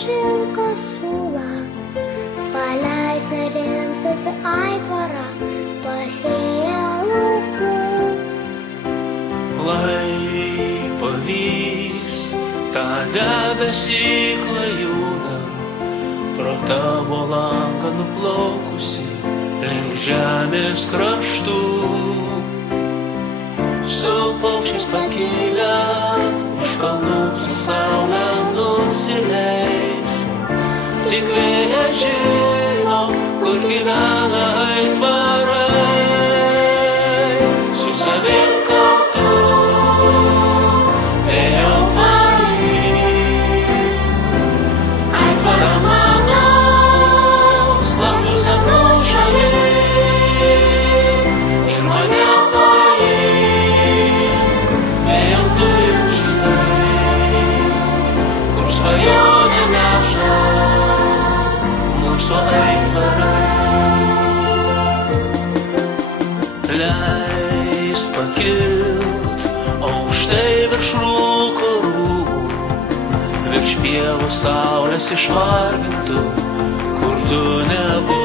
šilko siūlą, paleis narims aitvarą, pasėję laukų. Lai pavys tą debesį klajūną, pro tavo langą nuplaukusi link žemės kraštų. Su paukščiais pakilę už kalnų su saulę nusileis. Tik vėjas žino, kur gyvena aitvarai. Su savim kartu ėjau paryt. Aitvarą mano slaptų sapnų šalin ir mane svajonė neša mūsų aitvarai. Leis pakilt aukštai virš rūko rūmų, virš pievų saulės išvargintų, kur tu nebūsi.